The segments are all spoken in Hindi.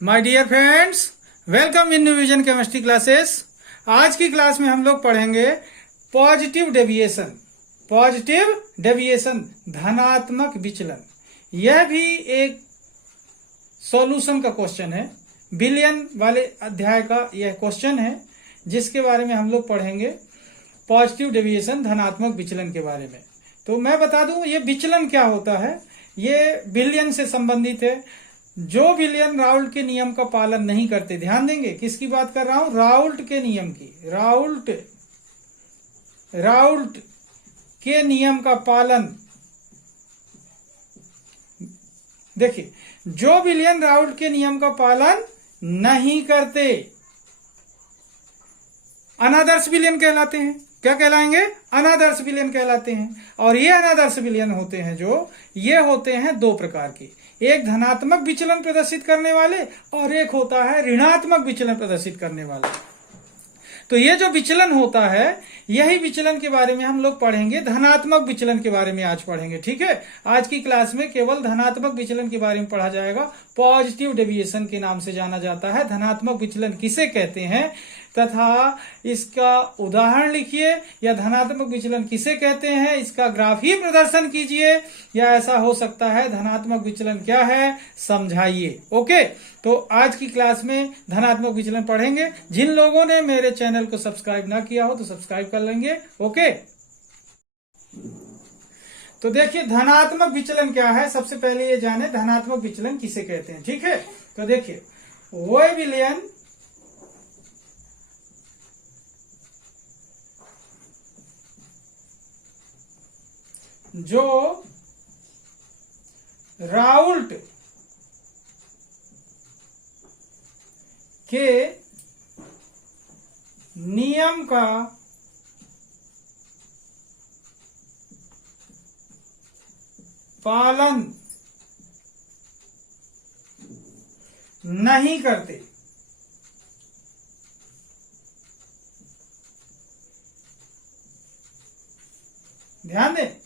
My dear friends, welcome in new vision chemistry classes. आज की क्लास में हम लोग पढ़ेंगे पॉजिटिव डेविएशन। पॉजिटिव डेविएशन, धनात्मक विचलन। यह भी एक सॉल्यूशन का क्वेश्चन है। बिलियन वाले अध्याय का यह क्वेश्चन है जिसके बारे में हम लोग पढ़ेंगे पॉजिटिव डेविएशन, धनात्मक विचलन के बारे में। तो मैं बता दूं ये विचलन क्या होता है। ये बिलियन से संबंधित है। जो विलियन राउल्ट के नियम का पालन नहीं करते, ध्यान देंगे किसकी बात कर रहा हूं, राउल्ट के नियम की। राउल्ट के नियम का पालन, देखिए, जो विलियन राउल्ट के नियम का पालन नहीं करते अनादर्श विलियन कहलाते हैं। क्या कहलाएंगे? अनादर्श विलियन कहलाते हैं। और ये अनादर्श विलियन होते हैं ये होते हैं दो प्रकार के, एक धनात्मक विचलन प्रदर्शित करने वाले और एक होता है ऋणात्मक विचलन प्रदर्शित करने वाला। तो ये जो विचलन होता है, यही विचलन के बारे में हम लोग पढ़ेंगे। धनात्मक विचलन के बारे में आज पढ़ेंगे, ठीक है। आज की क्लास में केवल धनात्मक विचलन के बारे में पढ़ा जाएगा। पॉजिटिव डेविएशन के नाम से जाना जाता है। धनात्मक विचलन किसे कहते हैं तथा इसका उदाहरण लिखिए, या धनात्मक विचलन किसे कहते हैं इसका ग्राफ ही प्रदर्शन कीजिए, या ऐसा हो सकता है धनात्मक विचलन क्या है समझाइए। ओके, तो आज की क्लास में धनात्मक विचलन पढ़ेंगे। जिन लोगों ने मेरे चैनल को सब्सक्राइब ना किया हो तो सब्सक्राइब कर लेंगे। ओके, तो देखिए धनात्मक विचलन क्या है। सबसे पहले ये जाने धनात्मक विचलन किसे कहते हैं, ठीक है। तो देखिए, वो विलियन जो राउल्ट के नियम का पालन नहीं करते, ध्यान दें,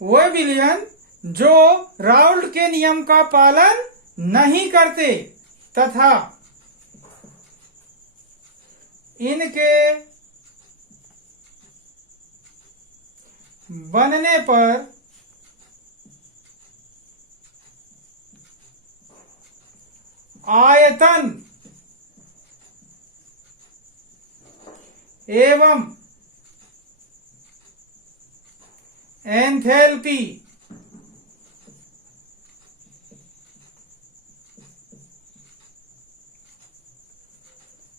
वो विलियन जो राउल्ट के नियम का पालन नहीं करते तथा इनके बनने पर आयतन एवं एंथैल्पी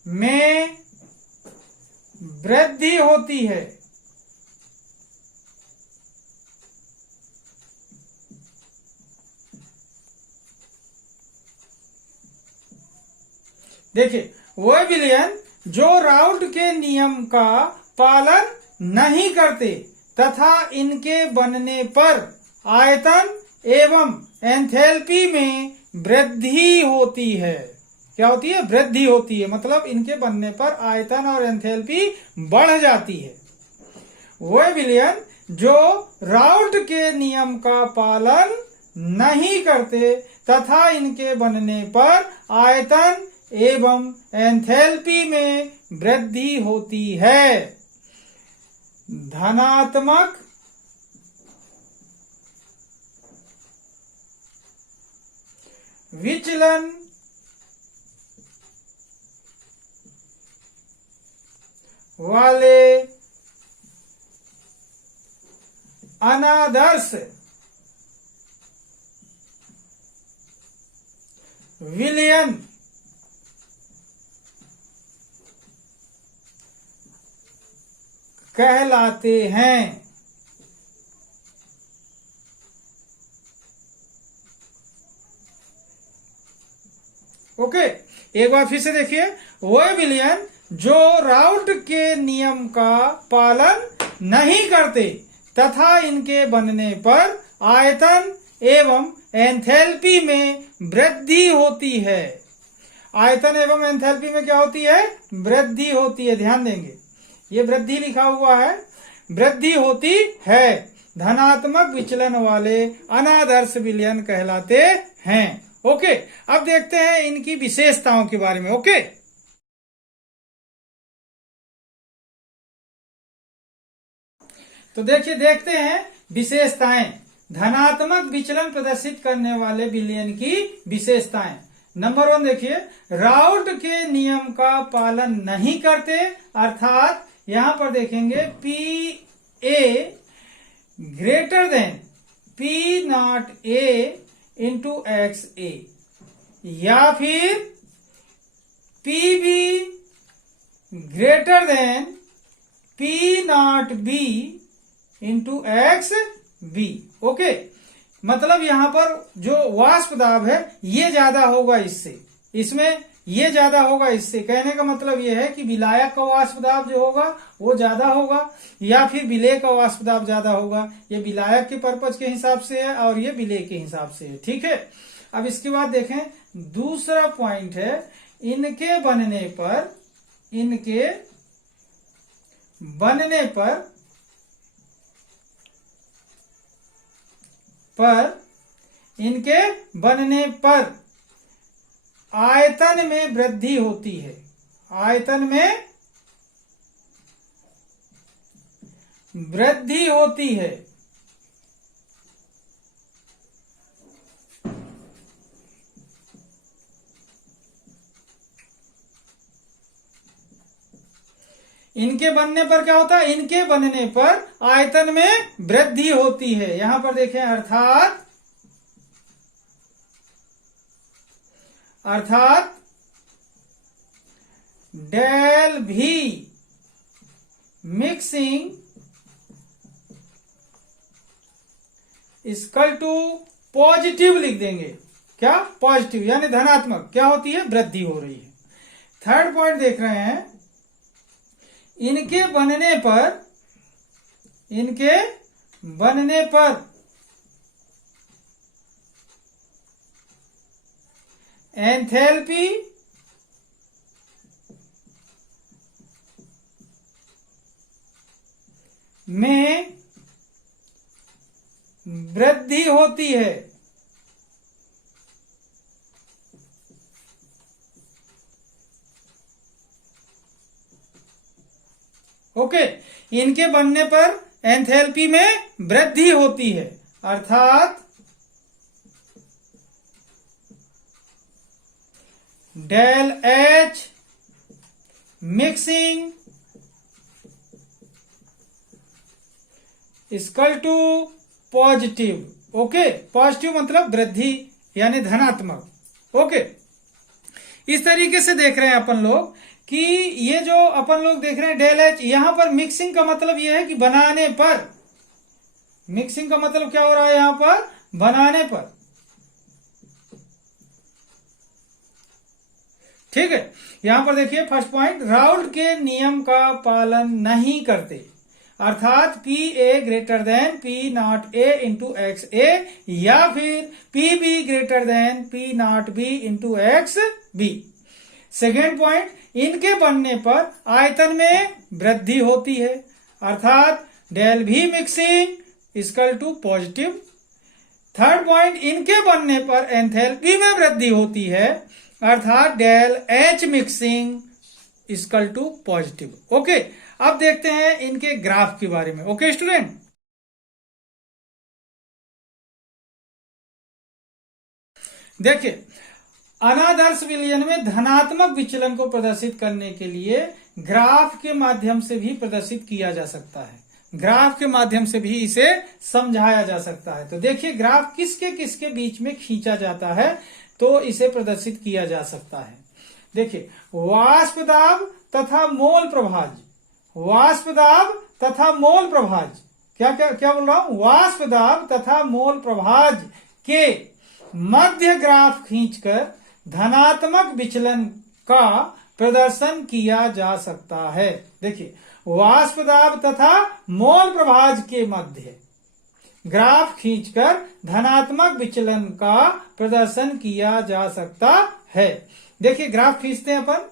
में वृद्धि होती है। देखिए, वो विलियन जो राउल्ट के नियम का पालन नहीं करते तथा इनके बनने पर आयतन एवं एंथैल्पी में वृद्धि होती है। क्या होती है? वृद्धि होती है, मतलब इनके बनने पर आयतन और एंथैल्पी बढ़ जाती है। वो विलियन जो राउल्ट के नियम का पालन नहीं करते तथा इनके बनने पर आयतन एवं एंथैल्पी में वृद्धि होती है। धनात्मक विचलन वाले अनादर्श विलियन कहलाते हैं। ओके, एक बार फिर से देखिए, वो विलियन जो राउल्ट के नियम का पालन नहीं करते तथा इनके बनने पर आयतन एवं एंथैल्पी में वृद्धि होती है। आयतन एवं एंथैल्पी में क्या होती है? वृद्धि होती है। ध्यान देंगे, ये वृद्धि लिखा हुआ है, वृद्धि होती है। धनात्मक विचलन वाले अनादर्श विलयन कहलाते हैं। ओके, अब देखते हैं इनकी विशेषताओं के बारे में। ओके, तो देखिए, देखते हैं विशेषताएं, धनात्मक विचलन प्रदर्शित करने वाले विलयन की विशेषताएं। नंबर 1 देखिए, राउल्ट के नियम का पालन नहीं करते, अर्थात यहां पर देखेंगे P A greater than P not A into X A, या फिर P B greater than P not B into X B. Okay, मतलब यहां पर जो वाष्प दाब है ये ज्यादा होगा इससे, इसमें ये ज्यादा होगा इससे। कहने का मतलब ये है कि विलायक का वाष्प दाब जो होगा वो ज्यादा होगा, या फिर विलेय का वाष्प दाब ज्यादा होगा। ये विलायक के पर्पज के हिसाब से है और ये विलेय के हिसाब से है। ठीक है, अब इसके बाद देखें, दूसरा पॉइंट है, इनके बनने पर आयतन में वृद्धि होती है, आयतन में वृद्धि होती है। इनके बनने पर क्या होता है, इनके बनने पर आयतन में वृद्धि होती है। यहां पर देखें, अर्थात डेल भी मिक्सिंग इक्वल टू पॉजिटिव लिख देंगे। क्या? पॉजिटिव, यानी धनात्मक क्या होती है, वृद्धि हो रही है। थर्ड पॉइंट देख रहे हैं, इनके बनने पर एंथैल्पी में वृद्धि होती है। ओके, इनके बनने पर एंथैल्पी में वृद्धि होती है, अर्थात del H mixing equal to positive. Okay, positive मतलब वृद्धि यानी धनात्मक। ओके, इस तरीके से देख रहे हैं अपन लोग कि ये जो अपन लोग देख रहे हैं डेल एच, यहां पर मिक्सिंग का मतलब ये है कि बनाने पर, मिक्सिंग का मतलब क्या हो रहा है यहां पर, बनाने पर। ठीक है, यहां पर देखिए फर्स्ट पॉइंट, राउल्ट के नियम का पालन नहीं करते, अर्थात P A greater than P not A into X A, या फिर P B greater than P not B into X B. Second point, इनके बनने पर आयतन में वृद्धि होती है, अर्थात डेल भी mixing equal to positive. Third point, इनके बनने पर एंथैल्पी में वृद्धि होती है, अर्थात del H mixing equal to positive. Okay, अब देखते हैं इनके ग्राफ के बारे में। ओके स्टूडेंट, देखिए, अनादर्श विलयन में धनात्मक विचलन को प्रदर्शित करने के लिए ग्राफ के माध्यम से भी प्रदर्शित किया जा सकता है, ग्राफ के माध्यम से भी इसे समझाया जा सकता है। तो देखिए, ग्राफ किसके किसके बीच में खींचा जाता है तो इसे प्रदर्शित किया जा सकता है। देखिए, वाष्प दाब तथा मोल प्रभाज, वाष्प दाब तथा मोल प्रभाज, क्या क्या क्या बोल रहा हूं, वाष्प दाब तथा मोल प्रभाज के मध्य ग्राफ खींचकर धनात्मक विचलन का प्रदर्शन किया जा सकता है। देखिए, वाष्प दाब तथा मोल प्रभाज के मध्य ग्राफ खींचकर धनात्मक विचलन का प्रदर्शन किया जा सकता है। देखिए, ग्राफ खींचते हैं अपन,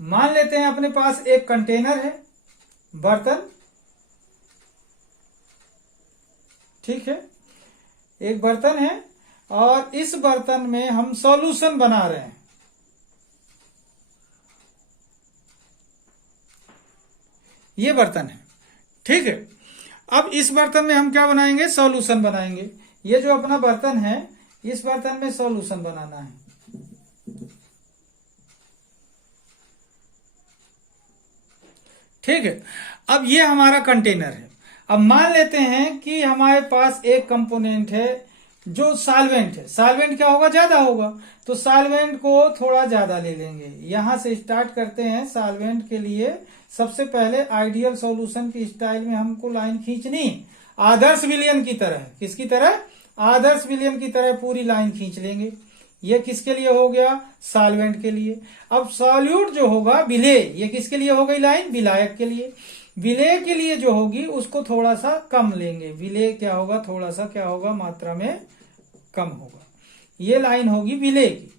मान लेते हैं अपने पास एक कंटेनर है, बर्तन, ठीक है, एक बर्तन है और इस बर्तन में हम सॉल्यूशन बना रहे हैं। ये बर्तन है, ठीक है। अब इस बर्तन में हम क्या बनाएंगे? सॉल्यूशन बनाएंगे। ये जो अपना बर्तन है, इस बर्तन में सॉल्यूशन बनाना है। ठीक है। अब ये हमारा कंटेनर है। अब मान लेते हैं कि हमारे पास एक कंपोनेंट है जो सॉल्वेंट है। सॉल्वेंट क्या होगा? ज्यादा होगा, तो सॉल्वेंट को थोड़ा ज्यादा ले लेंगे। यहां से स्टार्ट करते हैं। सॉल्वेंट के लिए सबसे पहले आइडियल सॉल्यूशन की स्टाइल में हमको लाइन खींचनी, आदर्श विलयन की तरह। किसकी तरह? आदर्श विलयन की तरह पूरी लाइन खींच लेंगे। ये किसके लिए हो गया? सॉल्वेंट के लिए। अब सॉल्यूट जो होगा, विलेय, ये किसके लिए हो गई लाइन? विलायक के लिए। विलेय के लिए जो होगी उसको थोड़ा सा कम लेंगे। विलेय क्या होगा? थोड़ा सा क्या होगा? मात्रा में कम होगा। ये लाइन होगी विलेय की,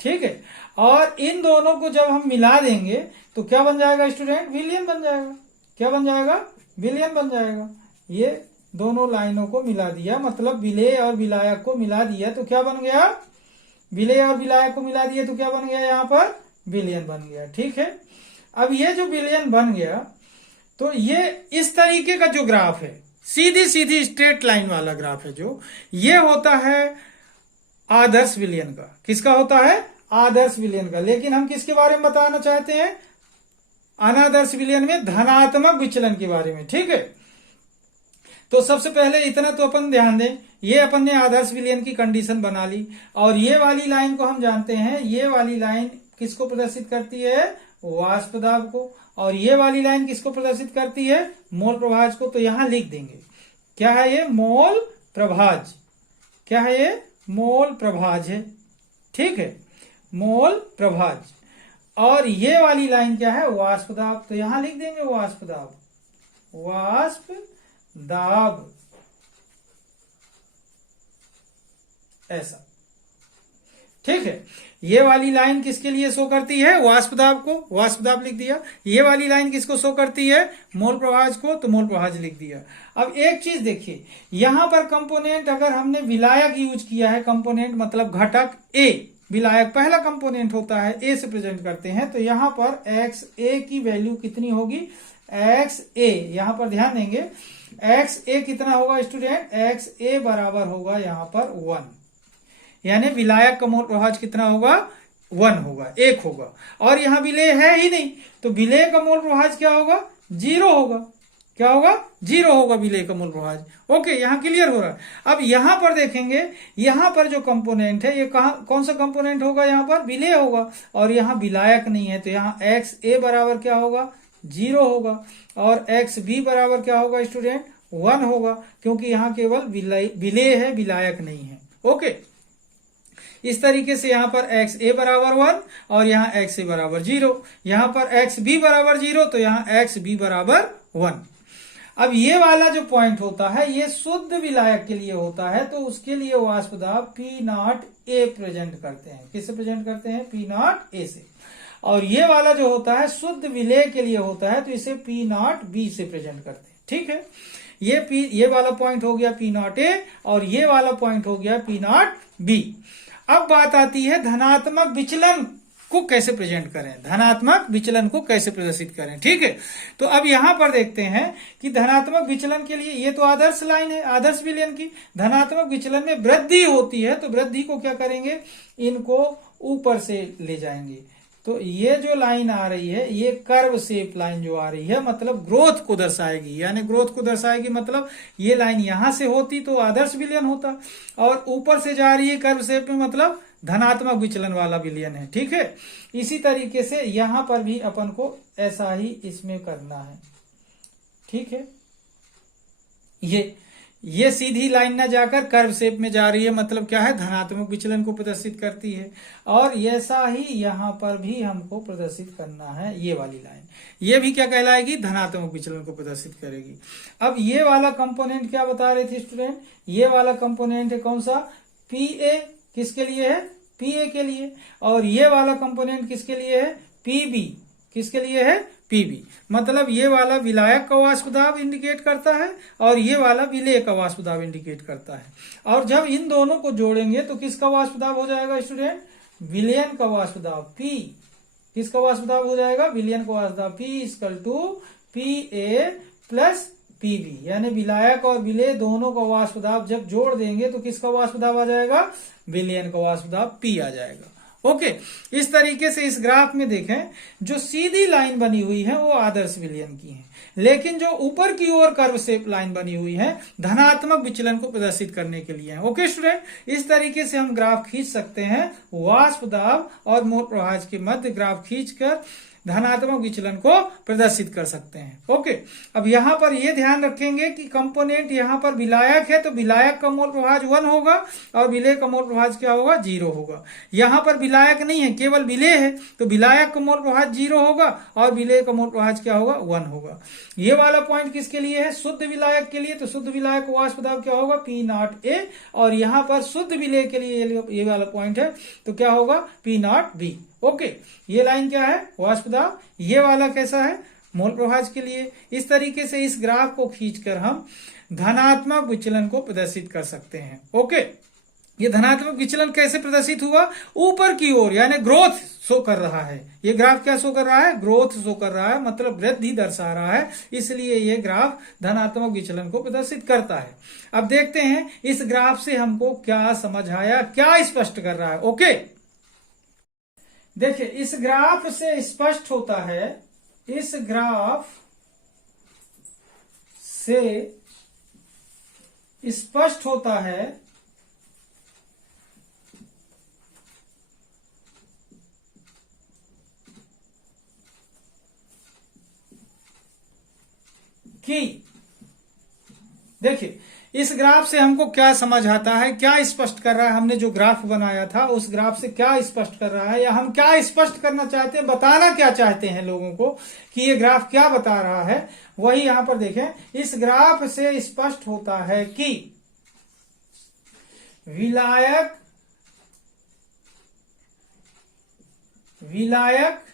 ठीक है। और इन दोनों को जब हम मिला देंगे तो क्या बन जाएगा स्टूडेंट? विलयन बन जाएगा। क्या बन जाएगा? विलयन बन जाएगा। ये दोनों लाइनों को मिला दिया, मतलब विलेय और विलायक को मिला दिया तो क्या बन गया? विलेय और विलायक को मिला दिया तो क्या बन गया? यहाँ पर विलयन बन गया, ठीक है। अब ये जो विलयन बन गया, तो ये इस तरीके का जो ग्राफ है, सीधी सीधी स्ट्रेट लाइन वाला ग्राफ है, जो ये होता है आदर्श विलयन का। किसका होता है? आदर्श विलयन का। लेकिन हम किसके बारे में बताना चाहते हैं? अनादर्श विलयन में धनात्मक विचलन के बारे में, ठीक है। तो सबसे पहले इतना तो अपन ध्यान दें, ये अपन ने आदर्श विलयन की कंडीशन बना ली। और ये वाली लाइन को हम जानते हैं, ये वाली लाइन किसको प्रदर्शित करती है? वाष्प दाब को। और ये वाली लाइन किसको प्रदर्शित करती है? मोल प्रभाज को। तो यहां लिख देंगे, क्या है ये? मोल प्रभाज। क्या है ये? मोल प्रभाज है, ठीक है, मोल प्रभाज। और ये वाली लाइन क्या है? वाष्प दाब। तो यहां लिख देंगे वाष्प दाब, वाष्प दाब, ऐसा, ठीक है। ये वाली लाइन किसके लिए शो करती है? वाष्प दाब को, वाष्प दाब लिख दिया। ये वाली लाइन किसको शो करती है? मोल प्रभाज को, तो मोल प्रभाज लिख दिया। अब एक चीज देखिए, यहां पर कंपोनेंट अगर हमने विलायक यूज किया है, कंपोनेंट मतलब घटक ए, विलायक पहला कंपोनेंट होता है, ए से प्रेजेंट करते हैं, तो यहां पर एक्स ए की वैल्यू कितनी होगी? एक्स ए, यहां पर ध्यान देंगे, एक्स ए कितना होगा स्टूडेंट? एक्स ए बराबर होगा यहां पर 1, यानी विलायक का मोल प्रभाज कितना होगा? 1 होगा, 1 होगा। और यहां विलेय है ही नहीं, तो विलेय का मोल प्रभाज क्या होगा? 0 होगा। क्या होगा? 0 होगा विलेय का मोल प्रभाज। ओके, यहां क्लियर हो रहा है। अब यहां पर देखेंगे, यहां पर जो कंपोनेंट है, ये कौन सा कंपोनेंट होगा? यहां पर विलेय होगा। और यहां विलायक नहीं है, तो यहां एक्स ए बराबर क्या होगा? 0 होगा। और एक्स बी बराबर क्या होगा स्टूडेंट? 1 होगा, क्योंकि यहां केवल विलेय है, विलायक नहीं है। ओके, इस तरीके से यहां पर एक्स ए बराबर 1 और यहां एक्स ए बराबर 0, यहां पर एक्स बी बराबर 0, तो यहां एक्स बी बराबर 1। अब ये वाला जो पॉइंट होता है, ये शुद्ध विलायक के लिए होता है, तो उसके लिए वाष्प दाब पी नॉट ए प्रेजेंट करते हैं। किससे प्रेजेंट करते हैं? पी नॉट ए से। और ये वाला जो होता है शुद्ध विलेय के लिए होता है, तो इसे पी नॉट बी से प्रेजेंट करते हैं, ठीक है। ये वाला पॉइंट हो गया पी नॉट ए और ये वाला पॉइंट हो गया पी नॉट बी। अब बात आती है धनात्मक विचलन को कैसे प्रेजेंट करें, धनात्मक विचलन को कैसे प्रदर्शित करें, ठीक है। तो अब यहां पर देखते हैं कि धनात्मक विचलन के लिए, ये तो आदर्श लाइन है, आदर्श विलयन की। धनात्मक विचलन में वृद्धि होती है, तो वृद्धि को क्या करेंगे? इनको ऊपर से ले जाएंगे। तो ये जो लाइन आ रही है, ये कर्व शेप लाइन जो आ रही है, मतलब ग्रोथ को दर्शाएगी, यानी ग्रोथ को दर्शाएगी, मतलब ये लाइन यहां से होती तो आदर्श विलयन होता, और ऊपर से जा रही है कर्व शेप में, मतलब धनात्मक विचलन वाला विलयन है, ठीक है। इसी तरीके से यहां पर भी अपन को ऐसा ही इसमें करना है, ठीक है। ये सीधी लाइन ना जाकर कर्व शेप में जा रही है, मतलब क्या है? धनात्मक विचलन को प्रदर्शित करती है। और ऐसा ही यहां पर भी हमको प्रदर्शित करना है, ये वाली लाइन, ये भी क्या कहलाएगी? धनात्मक विचलन को प्रदर्शित करेगी। अब ये वाला कंपोनेंट क्या बता रहे थे स्टूडेंट? ये वाला कंपोनेंट है कौन सा? P A. किसके लिए है? पी ए के लिए। और ये वाला कंपोनेंट किसके लिए है? P B. किसके लिए है? पीबी। मतलब ये वाला विलायक का वाष्प दाब इंडिकेट करता है और ये वाला विलेय का वाष्प दाब इंडिकेट करता है। और जब इन दोनों को जोड़ेंगे तो किसका वाष्प दाब हो जाएगा स्टूडेंट? विलयन का वाष्प दाब P। किसका वाष्प दाब हो जाएगा? विलयन का वाष्प दाब P equal to PA plus PB. यानी विलायक और विलेय दोनों का वाष्प दाब जब जोड़ देंगे तो किसका वाष्प दाब आ जाएगा? विलयन का वाष्प दाब P आ जाएगा। ओके, इस तरीके से इस ग्राफ में देखें, जो सीधी लाइन बनी हुई है वो आदर्श विलयन की है, लेकिन जो ऊपर की ओर कर्व शेप लाइन बनी हुई है धनात्मक विचलन को प्रदर्शित करने के लिए है। ओके स्टूडेंट, इस तरीके से हम ग्राफ खींच सकते हैं, वाष्प दाब और मोल प्रवाह के मध्य ग्राफ खींचकर धनात्मक विचलन को प्रदर्शित कर सकते हैं। ओके, अब यहां पर यह ध्यान रखेंगे कि कंपोनेंट यहां पर विलायक है तो विलायक का मोल प्रवाह 1 होगा और विलेय का मोल प्रवाह क्या होगा? 0 होगा। यहां पर विलायक नहीं है, केवल विलेय है, तो विलायक का मोल प्रवाह 0 होगा और विलेय का मोल प्रवाह क्या होगा? 1 होगा। ये वाला पॉइंट किसके लिए है? शुद्ध विलायक के लिए। तो शुद्ध विलायक वाष्प दाब क्या होगा? P0A। और यहां पर शुद्ध विलेय के लिए ये वाला पॉइंट है तो क्या होगा? P0B। ओके, ये लाइन क्या है? वाष्प दाब। ये वाला कैसा है? मोल प्रवाह के लिए। इस तरीके से इस ग्राफ को खींचकर हम धनात्मक विचलन को प्रदर्शित कर सकते हैं। ओके, ये धनात्मक विचलन कैसे प्रदर्शित हुआ? ऊपर की ओर, यानी ग्रोथ शो कर रहा है। ये ग्राफ क्या शो कर रहा है? ग्रोथ शो कर रहा है, मतलब वृद्धि दर्शा रहा है, इसलिए ये ग्राफ धनात्मक विचलन को प्रदर्शित करता है। अब देखते हैं इस ग्राफ से हमको क्या समझ आया, क्या स्पष्ट कर रहा है। ओके, देखिए इस ग्राफ से स्पष्ट होता है, इस ग्राफ से स्पष्ट होता है कि देखिए इस ग्राफ से हमको क्या समझ आता है, क्या स्पष्ट कर रहा है। हमने जो ग्राफ बनाया था उस ग्राफ से क्या स्पष्ट कर रहा है, या हम क्या स्पष्ट करना चाहते हैं, बताना क्या चाहते हैं लोगों को कि ये ग्राफ क्या बता रहा है, वही यहां पर देखें। इस ग्राफ से स्पष्ट होता है कि विलायक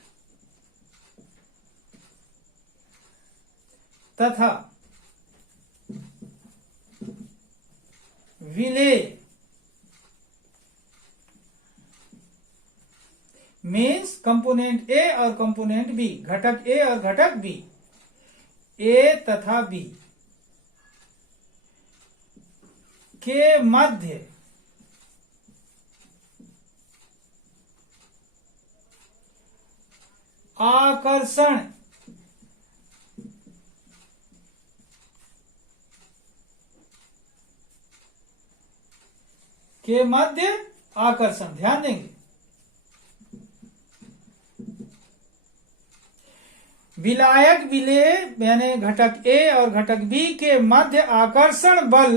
तथा विलेय मीन्स कंपोनेंट ए और कंपोनेंट बी, घटक ए और घटक बी, ए तथा बी के मध्य आकर्षण के मध्य आकर्षण, ध्यान देंगे, विलायक विलेय यानी घटक ए और घटक बी के मध्य आकर्षण बल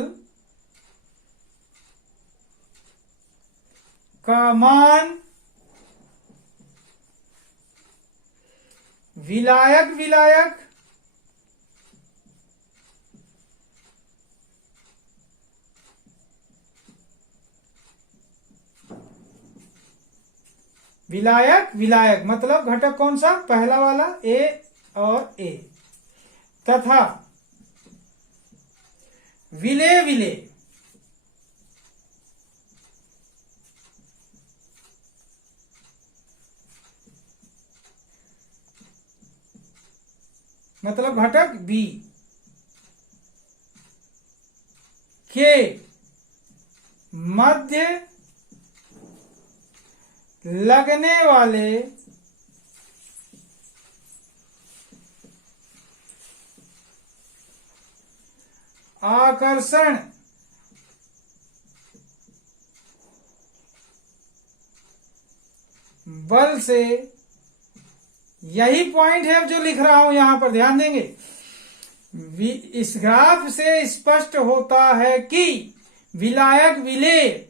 का मान विलायक विलायक मतलब घटक कौन सा? पहला वाला ए और ए, तथा विलेय मतलब घटक बी के मध्य लगने वाले आकर्षण बल से, यही पॉइंट है जो लिख रहा हूं यहां पर, ध्यान देंगे। इस ग्राफ से स्पष्ट होता है कि विलायक विलेय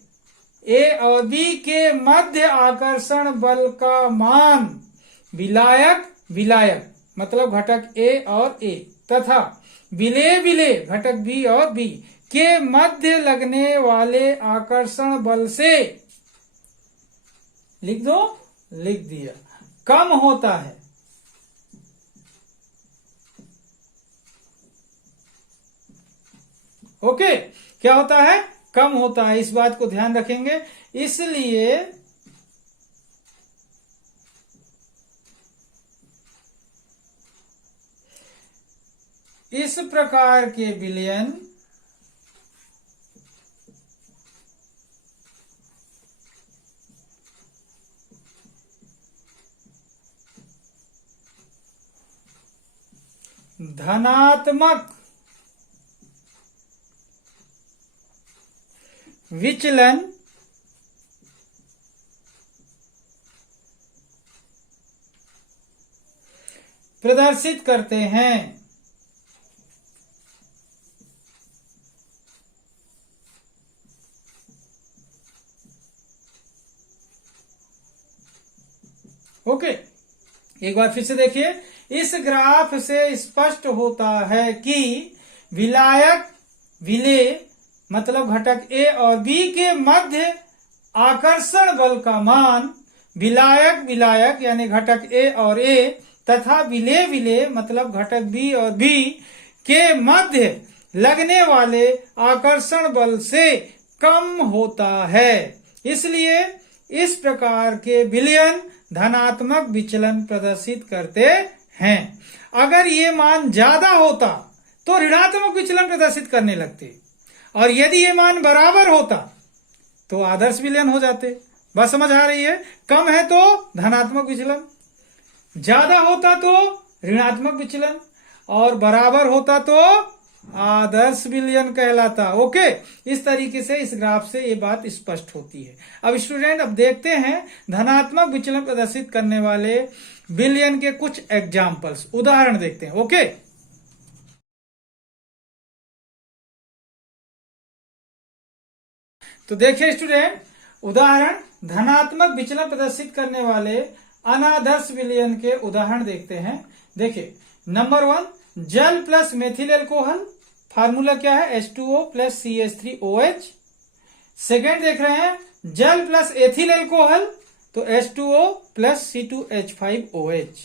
ए और बी के मध्य आकर्षण बल का मान विलायक मतलब घटक ए और ए तथा विलेय घटक बी और बी के मध्य लगने वाले आकर्षण बल से, लिख दो, लिख दिया, कम होता है। ओके, क्या होता है? कम होता है। इस बात को ध्यान रखेंगे। इसलिए इस प्रकार के विलयन धनात्मक विचलन प्रदर्शित करते हैं। ओके, एक बार फिर से देखिए। इस ग्राफ से स्पष्ट होता है कि विलायक विलेय मतलब घटक ए और बी के मध्य आकर्षण बल का मान विलायक विलायक यानी घटक ए और ए तथा विलेय विलेय मतलब घटक बी और बी के मध्य लगने वाले आकर्षण बल से कम होता है। इसलिए इस प्रकार के विलयन धनात्मक विचलन प्रदर्शित करते हैं। अगर ये मान ज्यादा होता तो ऋणात्मक विचलन प्रदर्शित करने लगते, और यदि ये मान बराबर होता तो आदर्श विलयन हो जाते। बस समझ आ रही है? कम है तो धनात्मक विचलन, ज्यादा होता तो ऋणात्मक विचलन, और बराबर होता तो आदर्श विलयन कहलाता। ओके, इस तरीके से इस ग्राफ से ये बात स्पष्ट होती है। अब स्टूडेंट, अब देखते हैं धनात्मक विचलन प्रदर्शित करने वाले विलयन के कुछ एग्जाम्पल्स, उदाहरण देखते हैं। ओके, तो देखिए स्टूडेंट, उदाहरण धनात्मक विचलन प्रदर्शित करने वाले अनादर्श विलयन के उदाहरण देखते हैं। देखिए, नंबर 1, जल प्लस मेथिल एल्कोहल, फार्मूला क्या है? H2O plus CH3OH। सेकेंड देख रहे हैं जल प्लस एथिल एल्कोहल, तो H2O प्लस C2H5OH।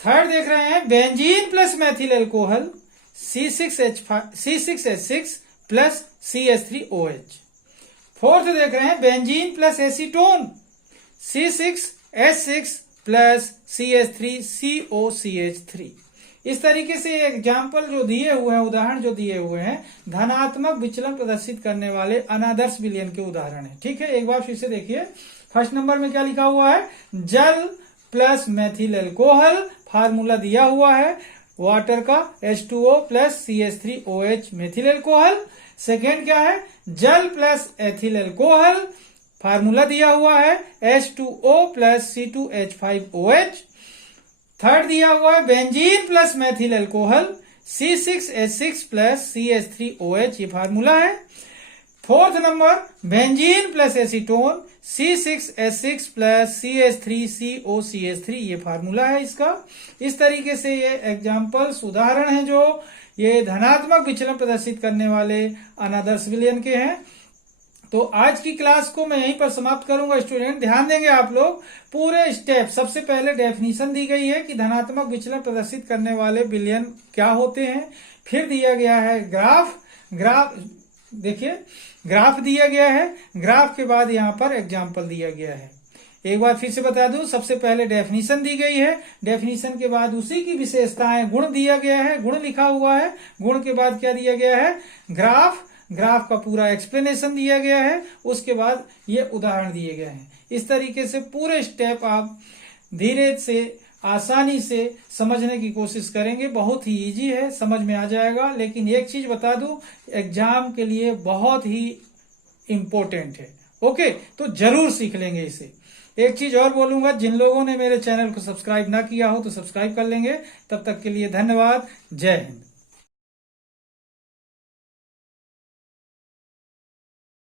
थर्ड देख रहे हैं benzene plus methyl alcohol, C6H6 plus CH3OH। Fourth देख रहे हैं benzene plus acetone, C6H6 plus CH3COCH3। इस तरीके से एग्जाम्पल जो दिए हुए हैं, उदाहरण जो दिए हुए हैं, धनात्मक विचलन प्रदर्शित करने वाले अनादर्श विलयन के उदाहरण है। ठीक है, एक बार फिर से देखिए। फर्स्ट नंबर में क्या लिखा हुआ है? जल प्लस मेथिल एल्कोहल, फार्मूला दिया हुआ है वाटर का H2O plus CH3OH methyl alcohol. Second क्या है? जल प्लस एथिल एल्कोहल, फार्मूला दिया हुआ है H2O प्लस C2H5OH। थर्ड दिया हुआ है benzene plus methyl alcohol, C6H6 plus CH3OH, ये फार्मूला है। Fourth number benzene plus acetone, C6H6 plus CH3COCH3, ये फार्मूला है इसका। इस तरीके से ये एग्जाम्पल्स, उदाहरण हैं जो ये धनात्मक विचलन प्रदर्शित करने वाले अनादर्श विलयन के हैं। तो आज की क्लास को मैं यहीं पर समाप्त करूंगा। स्टूडेंट ध्यान देंगे आप लोग, पूरे स्टेप। सबसे पहले डेफिनेशन दी गई है कि धनात्मक विचलन प्रदर्शित करने वाले विलयन क्या होते हैं। फिर दिया गया है ग्राफ देखिए, ग्राफ दिया गया है। ग्राफ के बाद यहाँ पर एग्जाम्पल दिया गया है। एक बार फिर से बता दूं, सबसे पहले डेफिनेशन दी गई है, डेफिनेशन के बाद उसी की विशेषताएं, गुण दिया गया है, गुण लिखा हुआ है। गुण के बाद क्या दिया गया है? ग्राफ का पूरा एक्सप्लेनेशन दिया गया है। उसके बाद ये उदाहरण दिए गए हैं। इस तरीके से पूरे स्टेप आप धीरे से, आसानी से समझने की कोशिश करेंगे। बहुत ही इजी है, समझ में आ जाएगा। लेकिन एक चीज बता दूं, एग्जाम के लिए बहुत ही इम्पोर्टेंट है। ओके, तो जरूर सीख लेंगे इसे। एक चीज और बोलूंगा, जिन लोगों ने मेरे चैनल को सब्सक्राइब ना किया हो तो सब्सक्राइब कर लेंगे। तब तक के लिए धन्यवाद। जय हिंद।